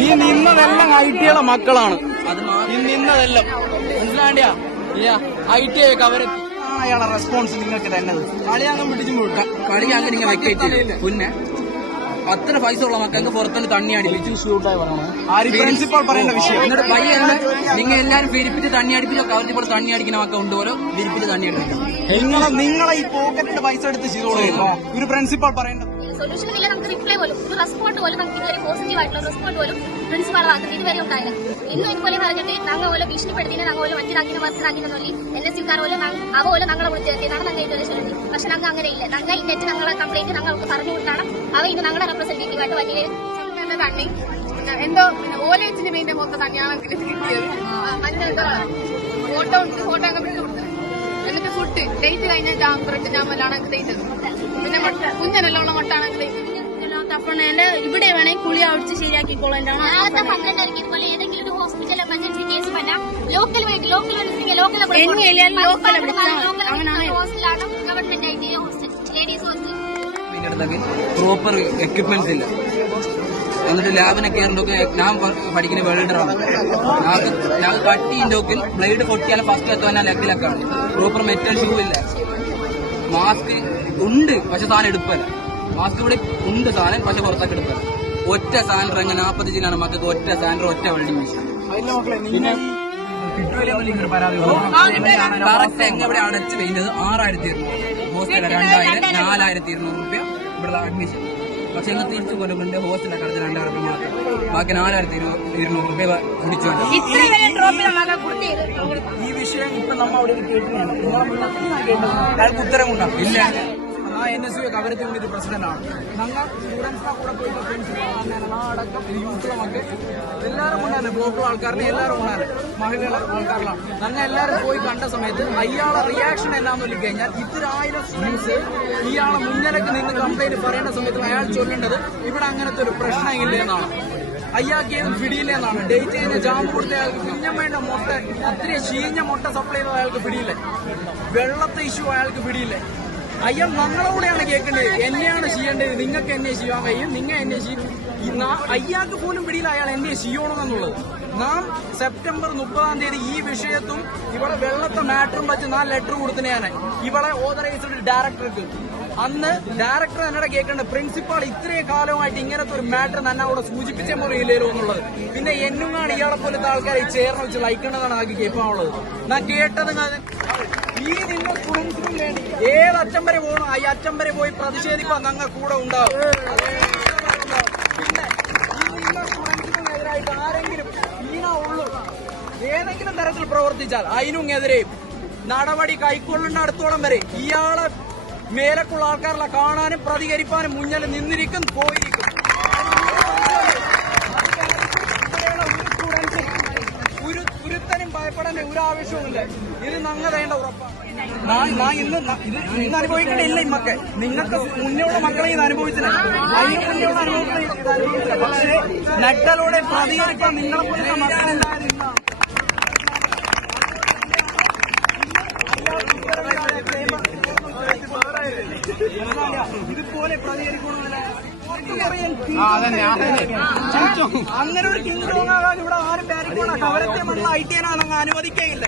ഈ നിന്നതെല്ലാം ഐ ടിയുടെ മക്കളാണ്. ഈ നിന്നതെല്ലാം. മനസ്സിലാണ്ടിയാ ഇല്ല ഐ ടി ഒക്കെ അവർ അയാളെ റെസ്പോൺസ് നിങ്ങൾക്ക് തന്നത്. കളിയാകാൻ പിടിച്ചു കളി അങ്ങനെ പിന്നെ അത്ര പൈസ ഉള്ള മക്കൾക്ക് പുറത്തുനിന്ന് തണ്ണി അടിപ്പിച്ചു ആര് പ്രിൻസിപ്പൾ പറയേണ്ട വിഷയം. എന്നിട്ട് പയ്യല്ല നിങ്ങൾ എല്ലാരും വിരിപ്പിച്ച് തണ്ണി അടിപ്പിച്ചോ അവർക്ക് ഇപ്പോൾ തണ്ണി അടിക്കുന്ന മക്കൾ ഉണ്ട് പോലെ വിരിപ്പിച്ച് തണ്ണി അടിപ്പിക്കും നിങ്ങളെ നിങ്ങളെ ഈ പോക്കറ്റിന്റെ പൈസ എടുത്ത് ചെയ്തോളൂ ഒരു പ്രിൻസിപ്പൾ പറയേണ്ടത് സൊല്യൂഷൻ ഇല്ല നമുക്ക് റിപ്ലൈ പോലും. ഒരു റെസ്പോണ്ട് പോലും നമുക്ക് ഇതുവരെ പോസിറ്റീവ് ആയിട്ടുള്ള റെസ്പോണ്ട് പോലും പ്രിൻസിപ്പാൾ ഭാഗത്ത് ഇതുവരെ ഉണ്ടായില്ല. ഇന്നും ഇതുപോലെ പറഞ്ഞിട്ട് ഞങ്ങൾ പോലെ ഭീഷണിപ്പെടുത്തിനെ ഞങ്ങൾ പോലെ മറ്റൊരാക്കിനെ മറിച്ചതാക്കിനെ നൊല്ലി എൻ എസ് സിക്കാർ പോലെ അവ പോലെ ഞങ്ങളെ വിളിച്ച് എത്തിയതാണ് ഞങ്ങൾ ഇതുവരെ ചൊല്ലി പക്ഷെ ഞങ്ങൾ അങ്ങനെ ഇല്ല. ഞങ്ങൾ ഇന്നത്തെ ഞങ്ങളെ കംപ്ലൈന്റ് ഞങ്ങൾക്ക് പറഞ്ഞു കൊടുത്താണ് അവ ഇന്ന് ഞങ്ങളുടെ റെപ്രസെന്റേറ്റീവ് ആയിട്ട് വലിയ തണ്ണി എന്തോ പിന്നെ മെയിന്റെ മൊത്തം തന്നെയാണ് കിട്ടിയത്. മഞ്ഞ ഫോട്ടോ ഉണ്ട് ഫോട്ടോ ഒക്കെ എന്നിട്ട് ഫുഡ് ഡേറ്റ് കഴിഞ്ഞിട്ട് ആ ബ്രെഡ് ജാമല്ലാണ് എനിക്ക് തേച്ചത് പിന്നെ മുട്ട കുഞ്ഞനെല്ലാം ഉള്ള മുട്ടാണ് എനിക്ക് തേച്ചത് തപ്പണേന്റെ ഇവിടെ വേണേ കുളി അവിടെ ശരിയാക്കിക്കോളാം. നാളത്തെ പന്ത്രണ്ടരയ്ക്ക് ഇതുപോലെ ഏതെങ്കിലും ഒരു hospital emergency case local local local. ഹോസ്റ്റലാണ് government ladies hostel proper equipments ഇല്ല. എന്നിട്ട് ലാബിനൊക്കെ ആയിരുന്നൊക്കെ ഞാൻ പഠിക്കുന്ന വെൽഡറാണ് ഞാൻ ഞങ്ങൾക്ക് കട്ടിന്റെ ഒക്കെ ബ്ലേഡ് പൊട്ടിയാലും ഫസ്റ്റ് എത്തുവാൻ ലെക്കിലൊക്കെയാണ് പ്രോപ്പർ മെറ്റൽ ഷൂ ഇല്ല. മാസ്ക് ഉണ്ട് പക്ഷെ സാധനം എടുപ്പല്ല. മാസ്ക് ഇവിടെ ഉണ്ട് സാധനം പക്ഷെ പുറത്തൊക്കെ എടുപ്പല്ല. ഒറ്റ സാൻഡർ അങ്ങനെ നാൽപ്പത് ജില്ലാണ് മക്കൾക്ക് ഒറ്റ സാൻഡർ ഒറ്റ വെൽഡിംഗ് മെഷീൻ പിന്നെ കറക്റ്റ് എങ്ങനെ ഇവിടെ അടച്ച് പെയ്യുന്നത് ആറായിരത്തി ഇരുന്നൂറ്. ഹോസ്റ്റലിൽ രണ്ടായിരം നാലായിരത്തി ഇരുന്നൂറ് രൂപ ഇവിടെ അഡ്മിഷൻ പക്ഷെ ഞങ്ങൾ തിരിച്ചു കൊണ്ടുകൊണ്ട് ഹോസ്റ്റലൊക്കെ അടച്ച് രണ്ടായിരം രൂപ മാത്രം. ബാക്കി നാലായിരത്തി ഇരുന്നൂറ് രൂപ പിടിച്ചു കൊടുത്തേ? ഈ വിഷയം ഇപ്പൊ നമ്മൾ അവിടെ കേട്ടിട്ടുണ്ട്. ഉത്തരം ഉണ്ടാവും ഇല്ല. ആ എൻ എസ് യു കവരത്തി വേണ്ടി പ്രസിഡന്റാണ് ഞങ്ങൾ സ്റ്റുഡൻസിനെ കൂടെ പോയിട്ട് ഫ്രണ്ട്സ് അടക്കം യൂത്തുകളൊക്കെ എല്ലാവരും കൊണ്ടാണ് ബ്ലോക്കുള്ള ആൾക്കാരുടെ എല്ലാവരും കൊണ്ടാണ് മഹിളകളെ ആൾക്കാരിലാണ് ഞങ്ങൾ എല്ലാവരും പോയി കണ്ട സമയത്ത് അയാളെ റിയാക്ഷൻ എന്നാന്ന് വെച്ച് കഴിഞ്ഞാൽ ഇതൊരായിരം സ്റ്റുഡൻസ് ഇയാളെ മുന്നിലേക്ക് നിന്ന് കംപ്ലൈന്റ് പറയേണ്ട സമയത്ത് അയാൾ ചൊല്ലേണ്ടത് ഇവിടെ അങ്ങനത്തെ ഒരു പ്രശ്നമില്ല എന്നാണ്. അയാൾക്ക് ഏതും പിടിയില്ല എന്നാണ്. ഡേറ്റ് ചെയ്യുന്ന ജാമ്പ് കൊടുത്ത അയാൾക്ക് കുഞ്ഞമ്മയുടെ മുട്ട അത്രയും ചീഞ്ഞ മുട്ട സപ്ലൈ ചെയ്തത് അയാൾക്ക് പിടിയില്ലേ. വെള്ളത്തെ ഇഷ്യൂ അയാൾക്ക് പിടിയില്ലേ. അയാൾ കൂടെയാണ് കേൾക്കേണ്ടത്. എന്നെയാണ് ചെയ്യേണ്ടത്. നിങ്ങൾക്ക് എന്നെ ചെയ്യാൻ കഴിയും. നിങ്ങൾ എന്നെ ചെയ്യും. അയ്യാൾക്ക് പോലും പിടിയില്ല അയാൾ എന്നെ ചെയ്യണമെന്നുള്ളത്. നാം സെപ്റ്റംബർ മുപ്പതാം തീയതി ഈ വിഷയത്തും ഇവിടെ വെള്ളത്തെ മാറ്ററും വെച്ച് നാല് ലെറ്റർ കൊടുത്തിനെയാണ് ഇവിടെ ഓതറൈസ്ഡ് ഡയറക്ടർക്ക്. അന്ന് ഡയറക്ടർ എന്നോട് കേൾക്കേണ്ട പ്രിൻസിപ്പാൾ ഇത്രയും കാലമായിട്ട് ഇങ്ങനത്തെ ഒരു മാറ്റർ തന്നെ അവിടെ സൂചിപ്പിച്ചേ പോലെ എന്നുള്ളത്. പിന്നെ എന്നുമാണ് ഇയാളെ പോലത്തെ ആൾക്കാരെ ചേർന്ന് വെച്ച് ലയിക്കേണ്ടതാണ് ആക്കി കേൾപ്പാനുള്ളത്. ഞാൻ കേട്ടത് ഈ നിങ്ങൾ അറ്റം വരെ പോകണം ഈ അറ്റം വരെ പോയി പ്രതിഷേധിക്കാൻ ഞങ്ങൾ കൂടെ ഉണ്ടാവും പിന്നെ സ്റ്റുഡൻസിനെതിരായിട്ട് ആരെങ്കിലും ഈന ഏതെങ്കിലും തരത്തിൽ പ്രവർത്തിച്ചാൽ അതിനും എതിരെ നടപടി കൈക്കൊള്ളുന്ന അടുത്തോളം വരെ ഇയാളെ മേലക്കുള്ള ആൾക്കാരെ കാണാനും പ്രതികരിക്കാനും മുന്നിൽ നിന്നിരിക്കും പോയിരിക്കും ഒരുത്തനും ഭയപ്പെടേണ്ട ഒരു ആവശ്യവുമില്ല ഇത് ഞങ്ങൾ വേണ്ട ഉറപ്പാണ് ഇന്ന് ഇന്ന് അനുഭവിക്കേണ്ടില്ല ഈ മക്കൾ. നിങ്ങൾക്ക് മുന്നോട്ട് മക്കളെ ഇത് അനുഭവിച്ചില്ല അതിന് മുന്നോട്ട് അനുഭവിച്ചില്ല ഇത് അനുഭവിച്ചില്ല പക്ഷേ നട്ടലോടെ പ്രതികരിക്കാൻ നിങ്ങളെ പോലുള്ള ഇന്നാണ് ഇതുപോലെ പ്രതികരിക്കണമെന്നില്ല അങ്ങനെ ഒരു കിങ് ആകാൻ ഇവിടെ ആരും ബാരിക്കോണ കവരത്തെ മണ്ണിൽ ഐ ടി അനുവദിക്കുകയില്ല